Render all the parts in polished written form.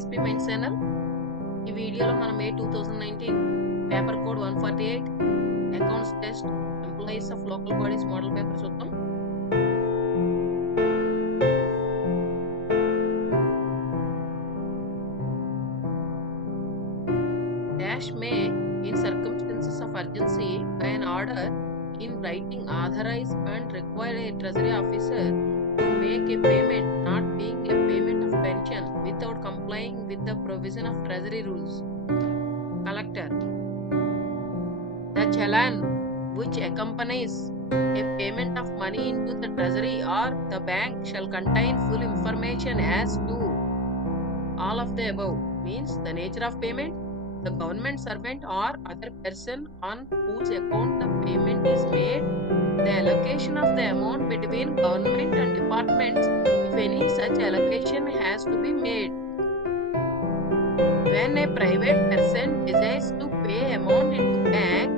SP Mind channel. ఈ వీడియోలో మనం మే 2019 paper code 148 accounts test employees of local bodies model paper చూద్దాం. Dash may, in circumstances of urgency, by an order in writing authorize and require a treasury officer to make a payment not being a payment of pension without complying with the provision of treasury rules. Collector. The challan which accompanies a payment of money into the treasury or the bank shall contain full information as to all of the above, means the nature of payment, the government servant or other person on whose account the payment is made, the allocation of the amount between government and departments if any such allocation has to be made. When a private person desires to pay amount into bank,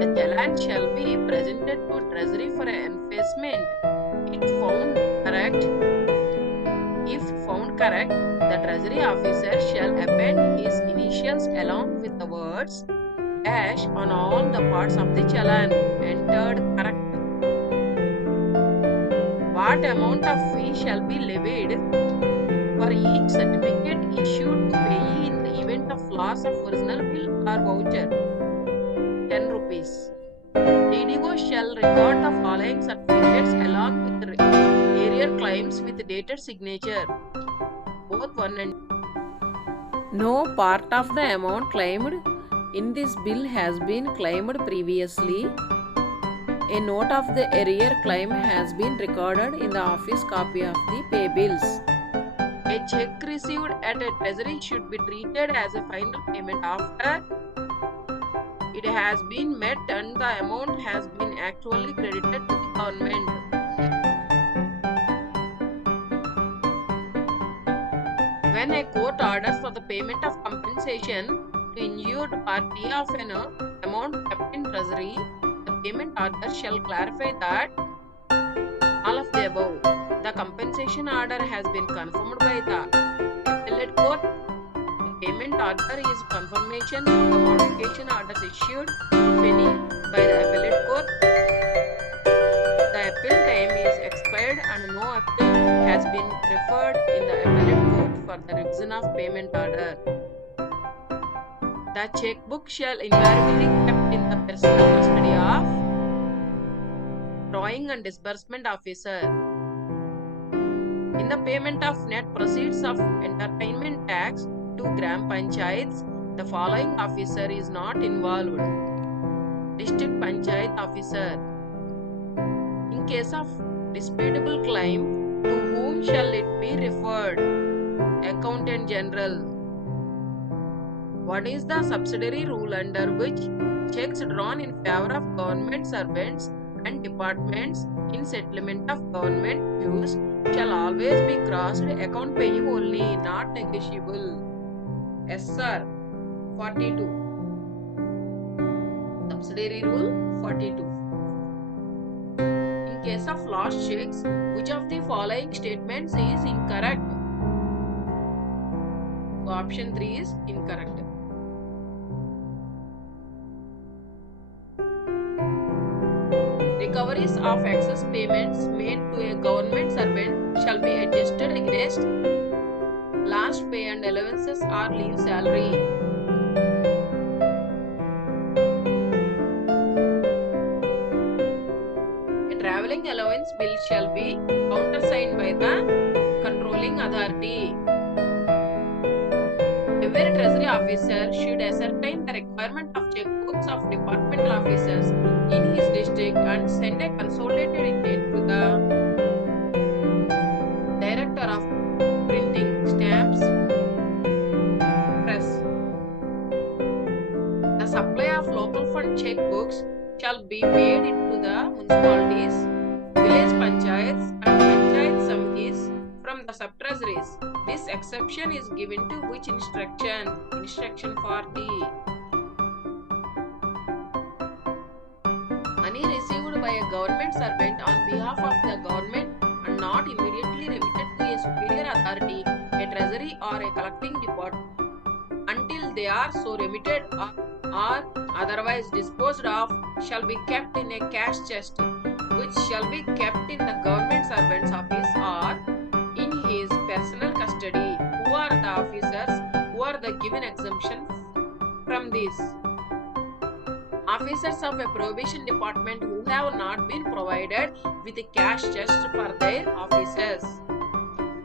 the challan shall be presented to treasury for enforcement. If found correct, the treasury officer shall append his initials along with the words dash on all the parts of the challan entered correct. What amount of fee shall be levied for each certificate issued to payee in the event of loss of original bill or voucher? 10 rupees. DDO shall record the following certificates along with the arrear claims with dated signature. Both 1 and no part of the amount claimed in this bill has been claimed previously. A note of the arrear claim has been recorded in the office copy of the pay bills. A check received at a treasury should be treated as a final payment after it has been met and the amount has been actually credited to the government. When a court orders for the payment of compensation to injured party of an amount kept in treasury, the payment order shall clarify that all of the above. The compensation order has been confirmed by the appellate court. The payment order is confirmation of the modification orders issued, if any, by the appellate court. The appeal time is expired and no appeal has been preferred in the appellate court for the revision of payment order. The checkbook shall invariably be kept in the personal custody of drawing and disbursement officer. In the payment of net proceeds of entertainment tax to Gram Panchayats, the following officer is not involved. District Panchayat officer. In case of disputable claim, to whom shall it be referred? Accountant General. What is the subsidiary rule under which checks drawn in favor of government servants and departments in settlement of government dues shall always be crossed account paying only, not negotiable? SR 42. Subsidiary rule 42. In case of lost checks, which of the following statements is incorrect? So option 3 is incorrect. Recoveries of excess payments made to a government servant shall be adjusted against last pay and allowances or leave salary. A travelling allowance bill shall be countersigned by the controlling authority. Every treasury officer should ascertain the requirement of checkbooks of departmental officers in his district and send a consolidated intent to the director of printing, stamps, press. The supply of local fund checkbooks shall be made into the municipalities, village panchayats and panchayat samitis from the sub-treasuries. This exception is given to which instruction? Instruction 40. Money received by a government servant on behalf of the government and not immediately remitted to a superior authority, a treasury or a collecting department until they are so remitted or otherwise disposed of, shall be kept in a cash chest, which shall be kept in the government servant's office or in his personal custody. Who are the officers who are the given exemption from this? Officers of a prohibition department who have not been provided with a cash chest for their offices.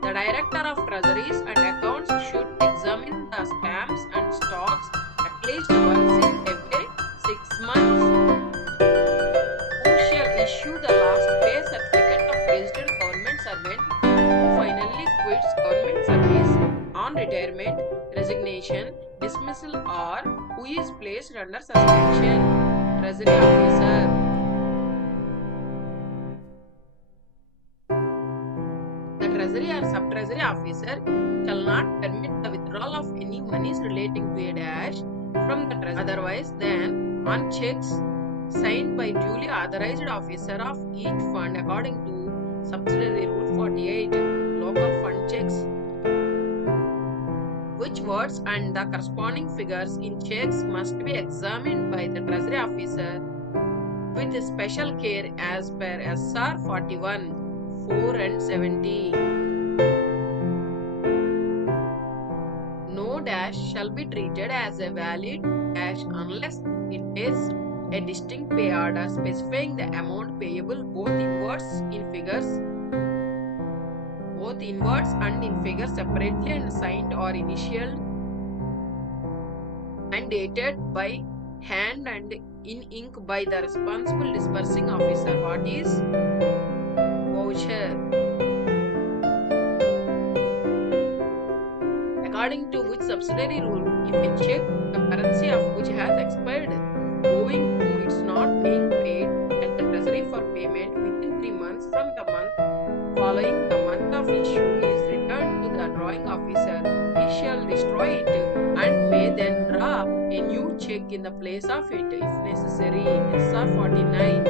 The Director of Treasuries and Accounts should examine the stamps and stocks at least once in every 6 months. Who shall issue the last pay certificate of gazetted government servant who finally quits government service on retirement, resignation, dismissal, or who is placed under suspension? Treasury Officer. The Treasury or Sub-Treasury Officer shall not permit the withdrawal of any monies relating to a dash from the Treasury otherwise than on checks signed by duly authorized officer of each fund according to Subsidiary Rule 48. Local fund checks, which words and the corresponding figures in checks must be examined by the Treasury Officer with special care as per SR 41, 4 and 70. No dash shall be treated as a valid dash unless it is a distinct pay order specifying the amount payable both inwards and in figures separately and signed or initialed and dated by hand and in ink by the responsible disbursing officer. What is voucher? According to which subsidiary rule, if a check the currency of which has expired owing to its not being paid at the treasury for payment within 3 months from the month following the month of issue is returned to the drawing officer, he shall destroy it and may then draw a new check in the place of it if necessary. SR 49.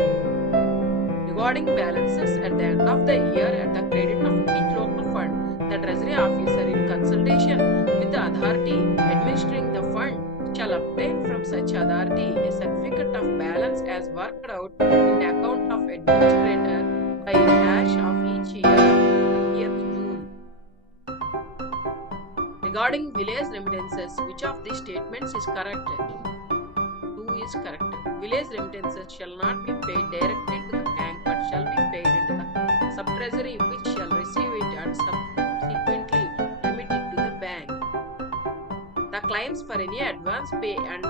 Regarding balances at the end of the year at the credit of each local fund, the treasury officer in consultation with the authority administering the fund shall obtain from such authority a certificate of balance as worked out in the account of administrator by dash of each year, 30th June. Regarding village remittances, which of these statements is correct? 2 is correct. Village remittances shall not be paid directly to the bank but shall be paid into the sub-treasury, which shall receive it and subsequently remit it to the bank. The claims for any advance pay and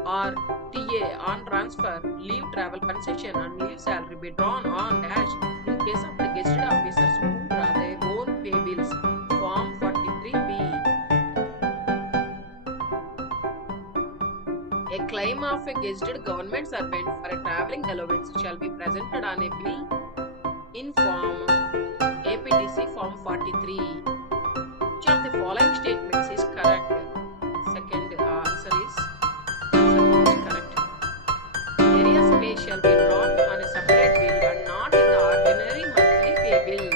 or TA on transfer, leave travel concession and leave salary be drawn on dash in case of the gazetted officers who draw their own pay bills. Form 43B. A claim of a gazetted government servant for a travelling allowance shall be presented on a bill in form APTC Form 43. Which of the following statements is correct? Second answer is correct. Areas pay shall be drawn on a separate bill and not in the ordinary monthly pay bill.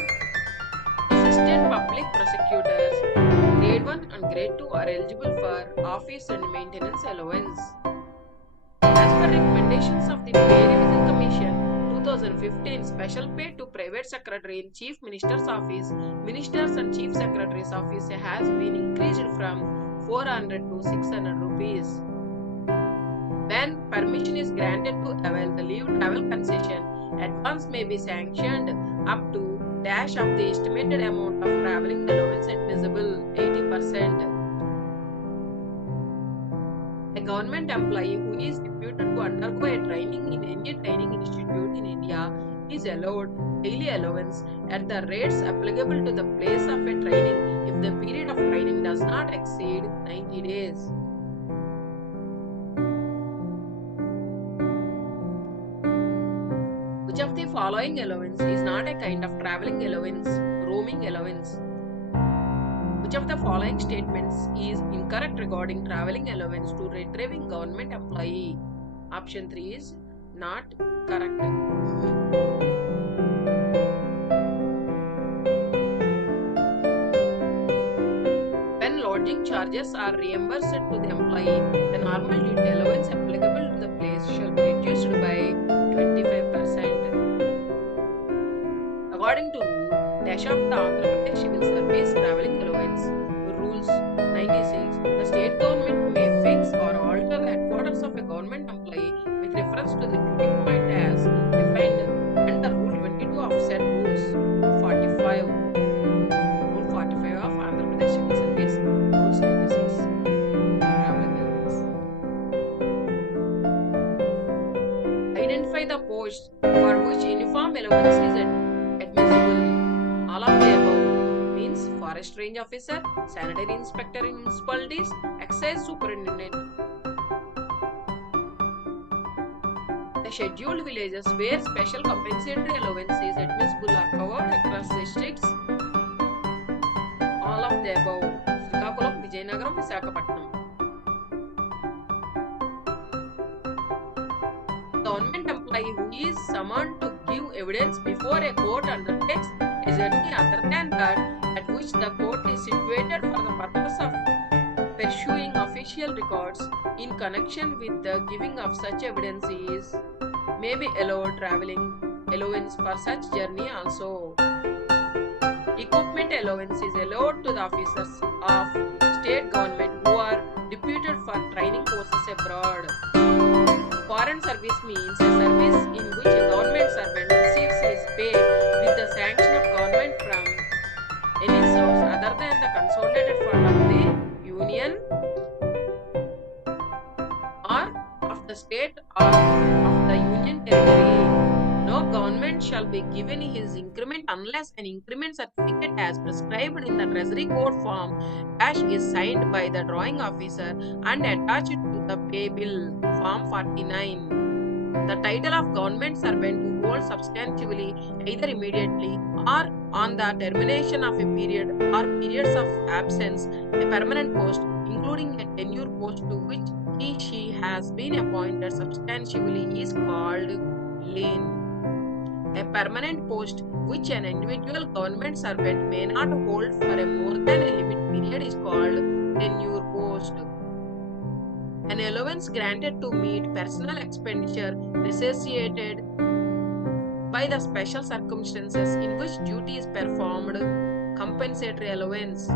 Assistant public prosecutors, grade 1 and grade 2 are eligible for office and maintenance allowance. As per recommendations of the Pay Revision Commission 2015, special pay to private secretary in Chief Minister's Office, Ministers and Chief Secretary's Office has been increased from 400 to 600 rupees. When permission is granted to avail the leave travel concession, advance may be sanctioned up to dash of the estimated amount of travelling allowance admissible, 80%. A government employee who is deputed to undergo a training in any training institute in India is allowed daily allowance at the rates applicable to the place of a training if the period of training does not exceed 90 days. Which of the following allowance is not a kind of travelling allowance? Roaming allowance. Which of the following statements is incorrect regarding travelling allowance to retrieving government employee? Option 3 is not correct. charges are reimbursed to the employee, the normal duty allowance applicable to the place shall be reduced by 25%. According to rule dash of the Andhra Pradesh Civil Service Travelling Allowance Rules 96, the state government may fix or alter the headquarters of a government employee with reference to the duty point as defined under Rule 22 of said rules. Rule 45 of Andhra Pradesh Civil Service Rules 96. Travelling allowance. Identify the posts for which uniform allowance is admissible. All of the above means forest range officer, sanitary inspector in municipalities, excise superintendent. The scheduled villages where special compensatory allowance is admissible are covered across districts. All of the above. Srikakulam, Vijayanagaram, Visakhapatnam. Government employee who is summoned to give evidence before a court undertakes a journey other than that at which the court is situated for the purpose of pursuing official records in connection with the giving of such evidence may be allowed travelling allowance for such journey also. Equipment allowance is allowed to the officers of state government who are deputed for training courses abroad. Foreign service means a service in which a government servant receives his pay with the sanction of government from any source other than the consolidated fund of the union or of the state or of the union territory. No government shall be given his increment unless an increment certificate as prescribed in the Treasury Code form dash is signed by the drawing officer and attached to the pay bill. Form 49. The title of government servant who holds substantively either immediately or on the termination of a period or periods of absence a permanent post, including a tenure post to which she has been appointed substantively, is called lien. A permanent post which an individual government servant may not hold for a more than a limit period is called tenure post. An allowance granted to meet personal expenditure necessitated by the special circumstances in which duty is performed, compensatory allowance.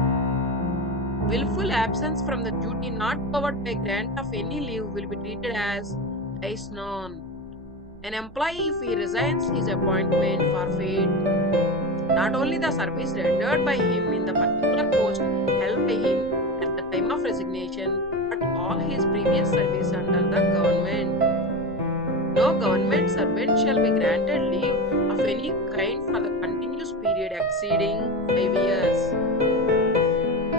Willful absence from the duty not covered by grant of any leave will be treated as dies non. An employee, if he resigns his appointment, forfeit not only the service rendered by him in the particular post held by him at the time of resignation, but all his previous service under the government. No government servant shall be granted leave of any kind for the continuous period exceeding 5 years.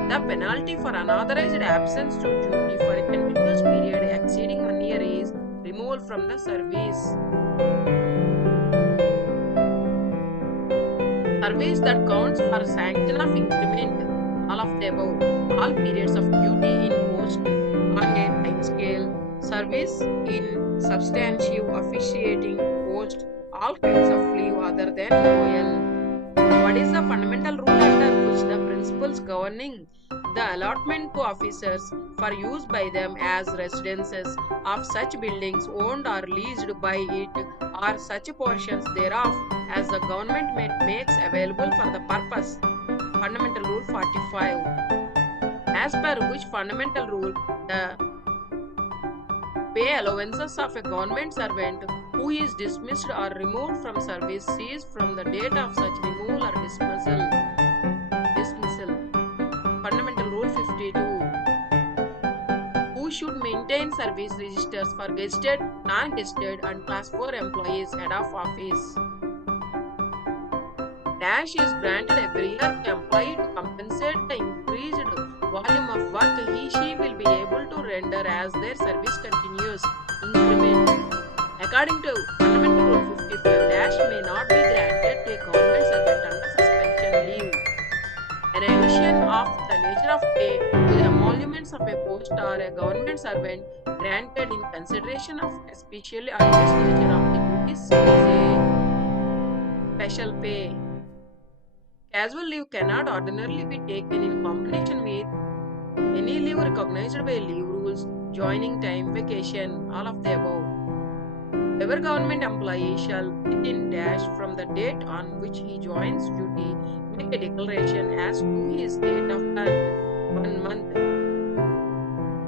The penalty for unauthorized absence to duty for a continuous period exceeding 1 year is removal from the service. Service that counts for sanction of increment. All of the above. All periods of duty in post on a time scale. Service in substantive officiating post. All kinds of leave other than OL. What is the fundamental rule under which the principles governing the allotment to officers for use by them as residences of such buildings owned or leased by it or such portions thereof as the government makes available for the purpose. Fundamental Rule 45. As per which fundamental rule the pay allowances of a government servant who is dismissed or removed from service cease from the date of such removal or dismissal. Fundamental Rule 52. Who should maintain service registers for gazetted, non-gazetted and class 4 employees head of office. Dash is granted every year to employee to compensate the increased volume of work she will be able to render as their service continues. Increment. According to Fundamental Rule 55, dash may not be granted to a government servant under suspension leave. An addition of the nature of pay to the emoluments of a post or a government servant granted in consideration of especially adverse nature of the duties is a special pay. Casual leave cannot ordinarily be taken in combination with Any leave recognized by leave rules, joining time, vacation, all of the above. Every government employee shall, within dash from the date on which he joins duty, make a declaration as to his date of birth 1 month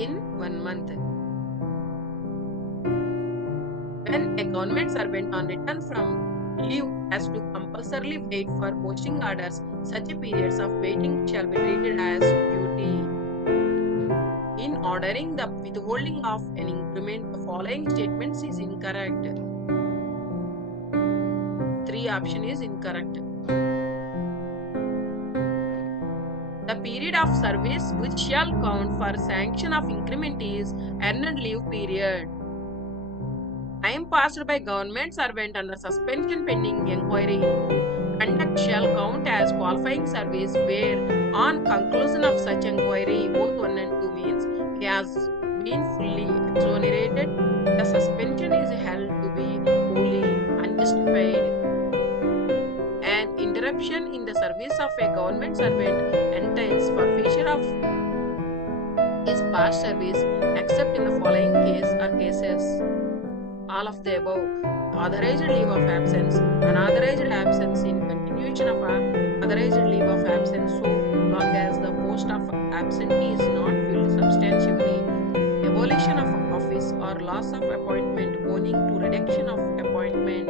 in 1 month. When a government servant on return from leave has to compulsorily wait for posting orders, such a periods of waiting shall be treated as duty. In ordering the withholding of an increment, the following statements is incorrect. 3 option is incorrect. The period of service which shall count for sanction of increment is earned leave period. Time passed by government servant under suspension pending inquiry conduct shall count as qualifying service where on conclusion of such inquiry both 1 and 2 means he has been fully exonerated. The suspension is held to be wholly unjustified. An interruption in the service of a government servant entails forfeiture of his past service except in the following case or cases. All of the above. Authorized leave of absence, unauthorized absence in continuation of authorized leave of absence so long as the post of absentee is not filled substantially, abolition of office or loss of appointment owing to reduction of appointment.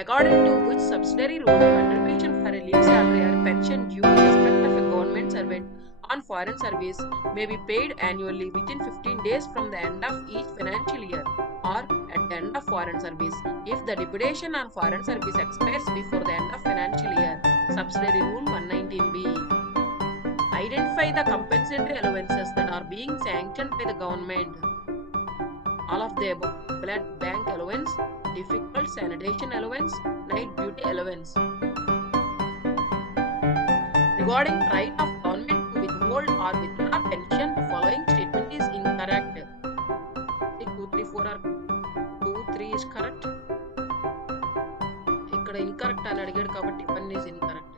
According to which subsidiary rule, contribution for a leave salary or pension due in respect of a government servant on foreign service may be paid annually within 15 days from the end of each financial year or at the end of foreign service if the deputation on foreign service expires before the end of financial year. Subsidiary Rule 119B. Identify the compensatory allowances that are being sanctioned by the government. All of the above. Blood bank allowance, difficult sanitation allowance, night duty allowance. Regarding right of government to withhold or withdraw pension, the following statement is incorrect. 2, 3, 4 are 2, 3 is correct. ఇక్కడ incorrect అని అడిగాడు కాబట్టి 1 is incorrect.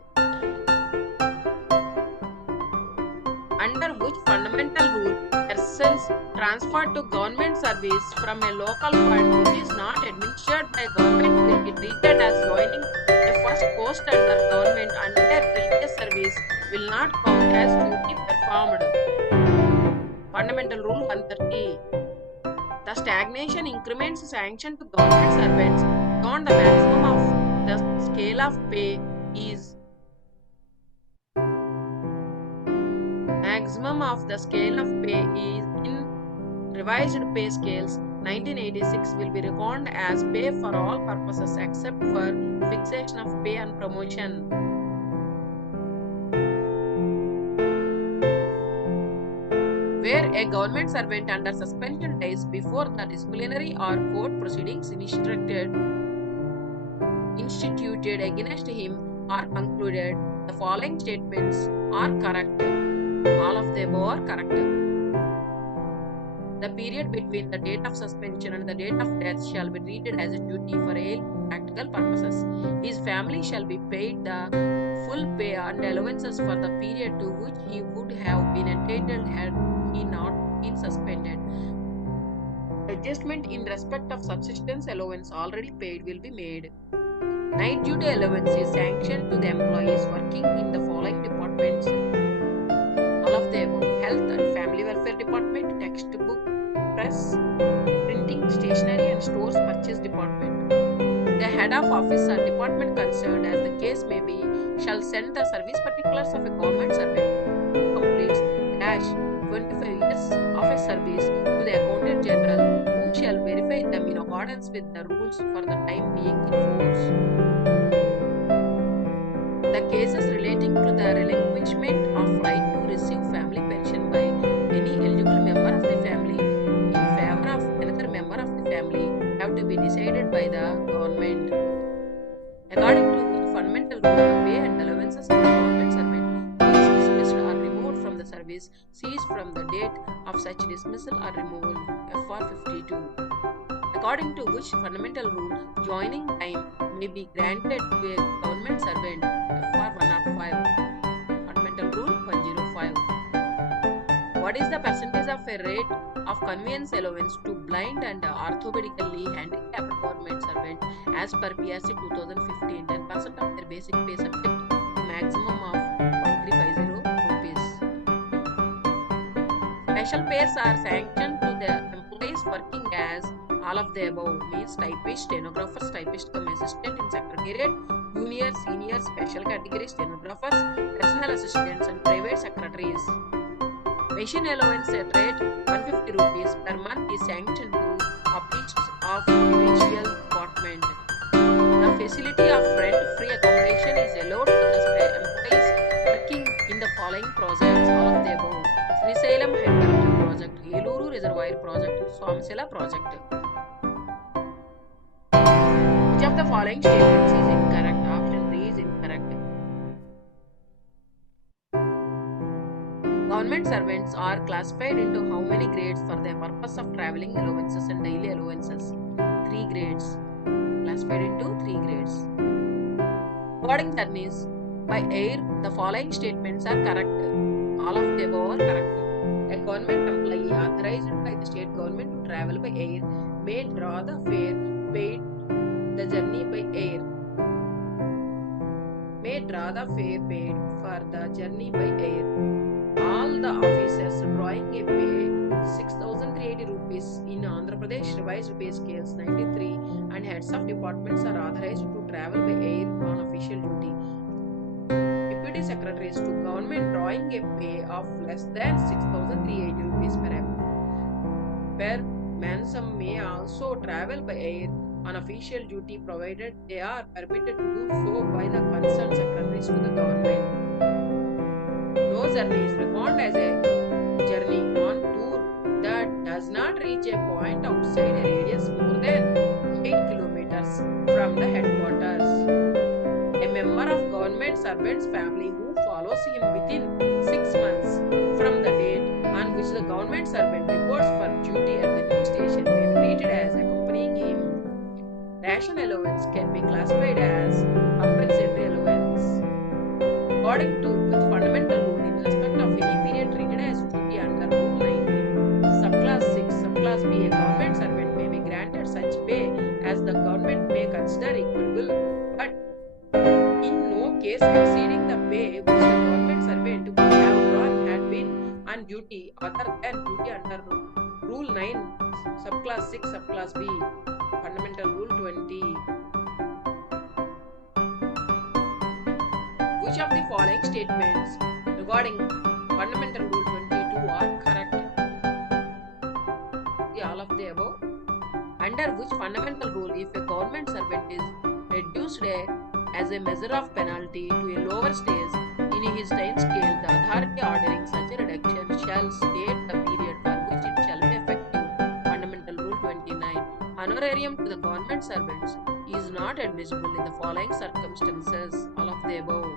Under which fundamental rule persons transferred to government service from a local fund which is not administered by government will be treated as joining a first post under government under previous service will not count as duty performed. Fundamental Rule 130. The stagnation increments sanctioned to government servants beyond the maximum of the scale of pay is in revised pay scales 1986 will be reckoned as pay for all purposes except for fixation of pay and promotion. Where a government servant under suspension dies before the disciplinary or court proceedings instituted against him are concluded, the following statements are correct. All of them are correct. The period between the date of suspension and the date of death shall be treated as a duty for all practical purposes. His family shall be paid the full pay and allowances for the period to which he would have been entitled had he not been suspended. Adjustment in respect of subsistence allowance already paid will be made. Night duty allowance is sanctioned to the employees working in the following departments. All of the above: Health and Family Welfare Department, Textbook, Press, Printing, Stationery and Stores Purchase Department. The head of office or department concerned, as the case may be, shall send the service particulars of a government servant who completes 25 years of a service to the Accountant General, who shall verify them in accordance with the rules for the time being in force. The cases relating to the relinquishment of right to receive family pension by any eligible member of the family in favor of another member of the family have to be decided by the government. According to which fundamental rule, the pay and allowances of the government servant who is dismissed or removed from the service cease from the date of such dismissal or removal. FR 52. According to which fundamental rule, joining time may be granted to a government servant. FR 105. Fundamental Rule 105. What is the percentage of a rate of conveyance allowance to blind and orthopedically handicapped government servant as per PRC 2015? 10% of their basic pay subject to maximum of 1350 rupees. Special pays are sanctioned to the employees working as all of the above, means typist, stenographers, typist cum assistant in secretariat, junior, senior, special category stenographers, personal assistants and private secretaries. Machine allowance at rate 150 rupees per month is sanctioned to each of individual department. The facility of rent-free accommodation is allowed to the employees working in the following projects, all of the above: Srisailam Hydroelectric Project, Eluru Reservoir Project, Somsela Project. Which of the following statements is incorrect? Option 3 is incorrect. Government servants are classified into how many grades for the purpose of travelling allowances and daily allowances? 3 grades. Classified into 3 grades. Boarding journeys by air, the following statements are correct. All of the above are correct. A government employee authorized by the state government to travel by air may draw the fare paid the journey by air. May draw the fare paid for the journey by air. All the officers drawing a pay 6,380 rupees in Andhra Pradesh revised pay scales 93 and heads of departments are authorized to travel by air on official duty. Deputy secretaries to government drawing a pay of less than 6,380 rupees per mansam may also travel by air on official duty provided they are permitted to do so by the concerned secretaries to the government. No journey is reckoned as a journey on tour that does not reach a point outside a radius more than 8 kilometers from the headquarters. A member of government servant's family who follows him within 6 months from the date on which the government servant reports for duty at the new station may be treated as accompanying him. Ration allowance can be classified as compensatory allowance. According to which fundamental rule in respect of any period treated as duty under Rule 19, Subclass 6, Subclass B, a government servant may be granted such pay as the government may consider equitable, but in no case exceeding the pay which the government servant would have drawn had been on duty other than duty under Rule 9, Subclass 6, Subclass B, Fundamental Rule 20. Which of the following statements regarding Fundamental Rule 22 are correct? All of the above. Under which fundamental rule, if a government servant is reduced as a measure of penalty to a lower stage in his time scale, the authority ordering such a reduction shall state the period for which it shall be effective. Fundamental Rule 29. Honorarium to the government servants is not admissible in the following circumstances. All of the above.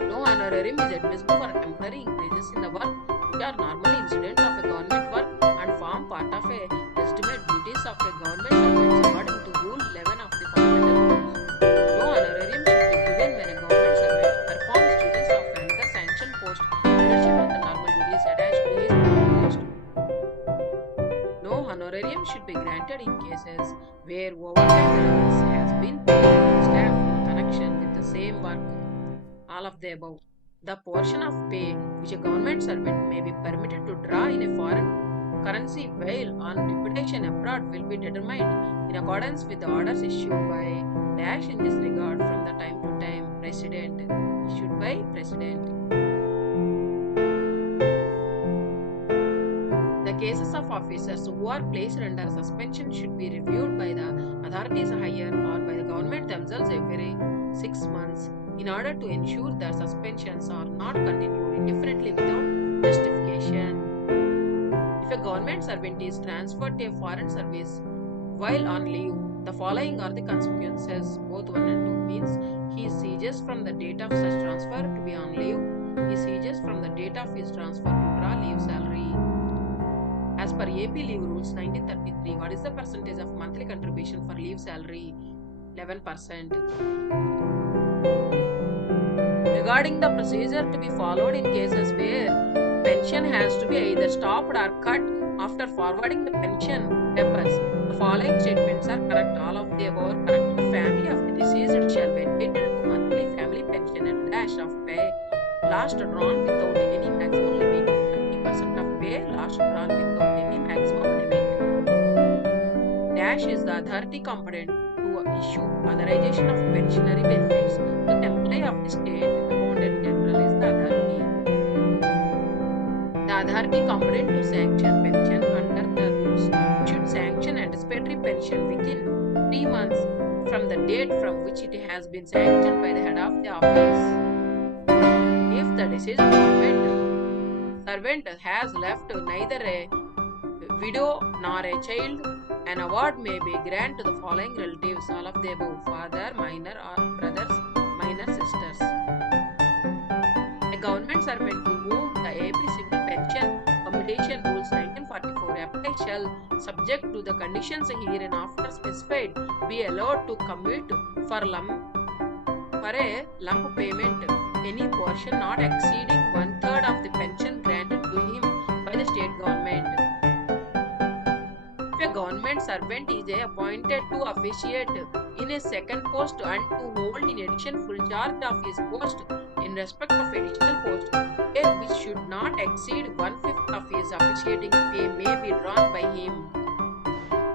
No honorarium is admissible for temporary increases in the work which are normally incidents of a government work and form part of a legitimate duties of a government servant according to Rule 11 of the Fundamental Rules. No honorarium should be given when a government servant performs duties of another sanctioned post in addition to the normal duties attached to his post. No honorarium should be granted in cases where overtime allowance has been paid to staff in connection with the same work. All of the above. The portion of pay which a government servant may be permitted to draw in a foreign currency while on deputation abroad will be determined in accordance with the orders issued by dash in this regard from the time to time President. Issued by President. The cases of officers who are placed under suspension should be reviewed by the authorities higher or by the government themselves every 6 months in order to ensure that suspensions are not continued indefinitely without justification. If a government servant is transferred to a foreign service while on leave, the following are the consequences. Both 1 and 2 means he ceases from the date of such transfer to be on leave. He ceases from the date of his transfer to draw leave salary. As per AP Leave Rules 1933, what is the percentage of monthly contribution for leave salary? 11%. Regarding the procedure to be followed in cases where pension has to be either stopped or cut after forwarding the pension papers. The following statements are correct. All of the above are correct. The family of the deceased shall be entitled to monthly family pension and dash of pay last drawn without any maximum limit. 30% of pay last drawn without any maximum limit. Dash is the authority competent to issue authorization of pensionary benefits. The employee of the state accountant general is the authority. The authority competent to sanction pension under the rules should sanction anticipatory pension within 3 months from the date from which it has been sanctioned by the head of the office. If the deceased government servant has left neither a widow nor a child, an award may be granted to the following relatives, all of the above: father, minor, or brothers, minor sisters. A government servant to whom the AP Civil Pension Commutation Rules 1944 apply shall, subject to the conditions hereinafter specified, be allowed to commute for a lump payment any portion not exceeding 1/3 of the pension granted to him by the state government. If a government servant is appointed to officiate in a second post and to hold in addition full charge of his post in respect of additional post, pay which should not exceed 1/5 of his officiating pay may be drawn by him.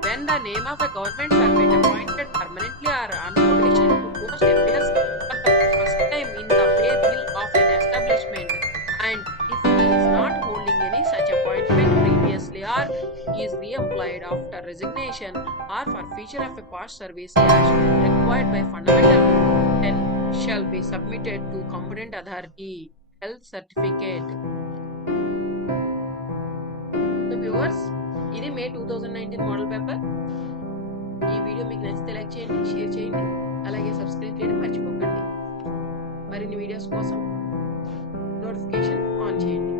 When the name of a government servant appointed permanently or on probation to post appears for the first time in the pay bill of an establishment, and if he is not holding any such appointment previously, or he is re-employed after resignation, or for future of a past service as required by fundamental law, then shall be submitted to competent authority. Health certificate. So viewers, ఇది మే 2019 model paper. ఈ video మీకు నచ్చితే like చేయండి, share చేయండి, అలాగే subscribe చేయడం మర్చిపోకండి. మరిన్ని వీడియోస్ కోసం నోటిఫికేషన్ ఆన్ చేయండి.